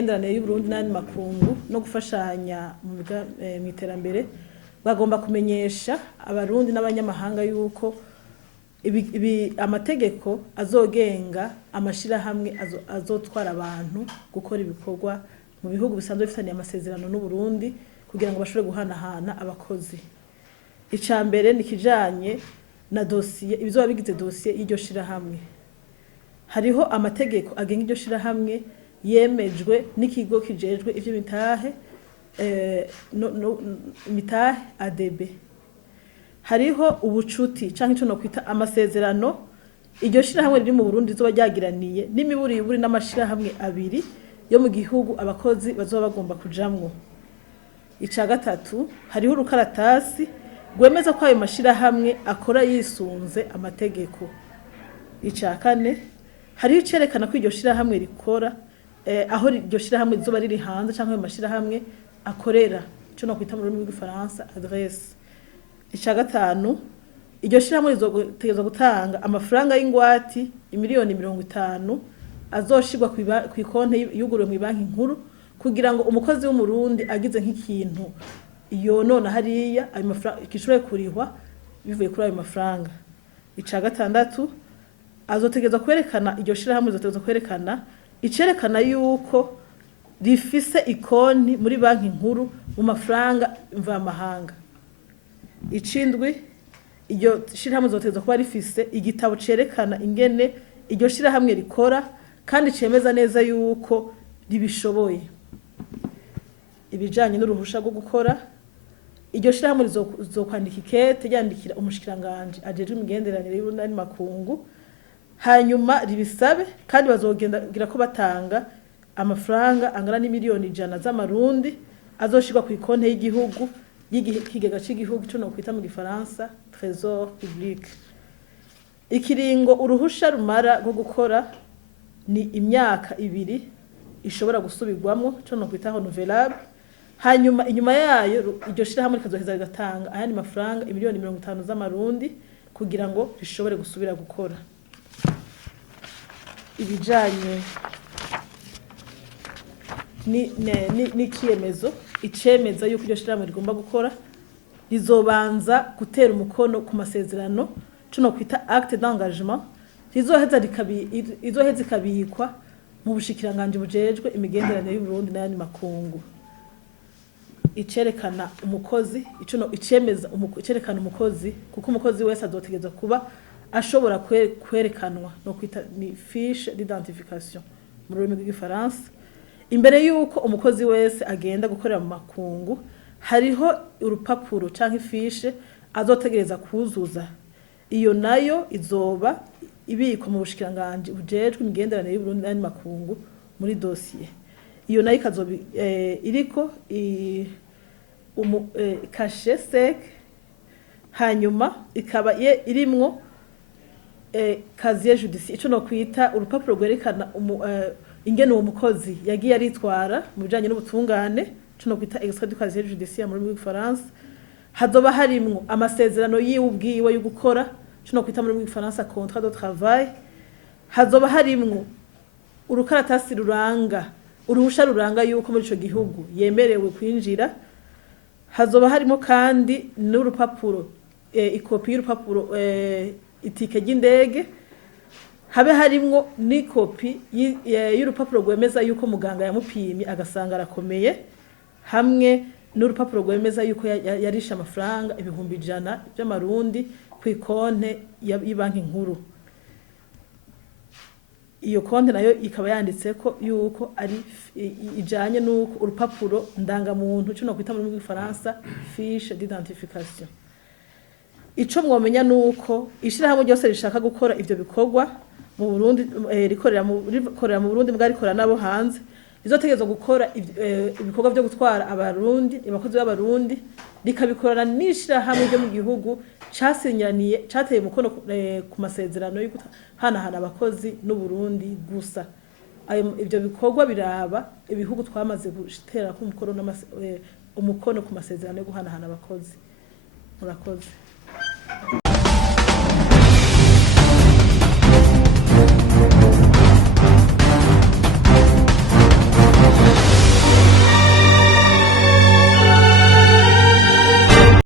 imigenderanire y'u Burundi n'andi makungu no gufashanya mu iterambere bagomba kumenyesha abarundi n'abanyamahanga yuko amategeko azogenga amashirahamwe azotwara abantu gukora ibikorwa mu bihugu bisanzwe bifitaniye amasezerano n'u Burundi kugira ngo bashobore guhanahana abakozi. Icambere nikijanye na dossier ibizoba bigize dossier y'iryo shirahamwe. Hariho amategeko agenga iryo shirahamwe yemejwe n'ikigo kijejwe ivyo mitahe mitahe ADB. Hariho ubucuti canke ico no kwita amasezerano iryo shirahamwe riri mu Burundi zoba ryagiraniye n'imiburiburi n'amashirahamwe abiri yo mu gihugu abakozi bazoba bagomba kujamwo. Ica gatatu hariho urukaratasi rwemeza ko ayo mashirahamwe akora yisunze amategeko. Ica kane hariho icerekana ko iryo shirahamwe rikora aho iryo shirahamwe zoba riri hanze canke ayo mashirahamwe akorera ico no kwita mu rurimi rw'igifaransa adresse. Ica gatanu iryo shirahamwe rizotegezwa gutanga amafaranga y'ingwati imiliyoni 50 azoshirwa ku konti yuguriwe mu banki nkuru kugira ngo umukozi w'umurundi agize nk'ikintu yonona hariya ayo mafaranga kishobore kurihwa bivuye kuri ayo mafaranga. Ica gatandatu azotegezwa kwerekana iryo shirahamwe rizotegezwa kwerekana icerekana yuko rifise ikonti muri banki nkuru mu mafaranga mvamahanga. Icindwi iryo shirahamwe rizotegezwa kuba rifise igitabo cerekana ingene iryo shirahamwe rikora kandi cemeza neza yuko ribishoboye. Ibijanye n'uruhusha rwo gukora iryo shirahamwe rizokwandika ikete ryandikira umushikiranganje ajejwe imigenderanire y'Uburundi makungu hanyuma ribisabe kandi bazogira ko batanga amafaranga angana n'imiliyoni 100 z'amarundi azoshirwa ku ikonte y'igihugu y'ikigega cy'igihugu cyo no kwita mu gifaransa Trésor Public. Ikiringo uruhusha rumara rwo gukora ni imyaka 2 ishobora gusubirwamo cyo no kwita renouvelable. Hanyuma inyuma yayo iryo shirahamwe rikazoheza rigatanga ayandi mafaranga imiliyoni 50 z'amarundi kugira ngo rishobore gusubira gukora. Ibijanye ni kiyemezo icemeza yuko iryo shirahamwe rigomba gukora rizobanza gutera umukono ku masezerano cyo no kwita acte d'engagement rizoheza ikabikwa mu bushikiranganje bujejwe imigenderanire y'u Burundi n'ayandi makungu. Icerekana umukozi icemeza icerekana umukozi kuko umukozi wese azotegezwa kuba ashobora kwerekanwa no kwita ni fiche d'identification mu rurimi rw'igifaransa. Imbere yuko umukozi wese agenda gukorera mu makungu hariho urupapuro canke fiche azotegereza kuzuza. Iyo nayo izoba ibikwa mu bushikiranganje bujejwe imigenderanire y'u Burundi n'ayandi makungu muri dossier. Iyo nayo ikazoba iriko cachet sec hanyuma ikaba irimwo casier judiciaire ico no kwita urupapuro rwerekana ingene uwo mukozi yagiye aritwara mu bijanye n'ubutungane ico no kwita extrait du casier judiciaire mu rurimi rw'igifaransa. Hazoba harimwo amasezerano yiwe ubwiwe yo gukora ico no kwita mu rurimi rw'igifaransa contrat de travail. Hazoba harimwo urukaratasi ruranga uruhusha ruranga yuko muri ico gihugu yemerewe kwinjira. Hazoba harimo kandi n'urupapuro ikopi y'urupapuro itike y'indege. Habe harimwo n'ikopi y'urupapuro rwemeza yuko muganga yamupimye agasanga arakomeye hamwe n'urupapuro rwemeza yuko yarisha amafaranga 100 by'amarundi ku ikonte y'Ibanki nkuru. Iyo konte nayo ikaba yanditse ko yuko ari ijanye nuko urupapuro ndangamuntu cyo no kwita mu rw'igifaransa fiche d'identification. Ico mwomenya nuko ishirahamwe ryose rishaka gukora ivyo bikorwa mu Burundi rikorera mu Burundi mwarikora nabo hanze rizotegezwa gukora ibikorwa byo gutwara abarundi abakozi b'abarundi rikabikorana n'ishirahamwe ryo mu gihugu casinyaniye cateye umukono ku masezerano yo guhanahana abakozi n'u Burundi gusa. Ivyo bikorwa biraba ibihugu twamaze gutera ku umukono ku masezerano yo guhanahana abakozi. Murakoze.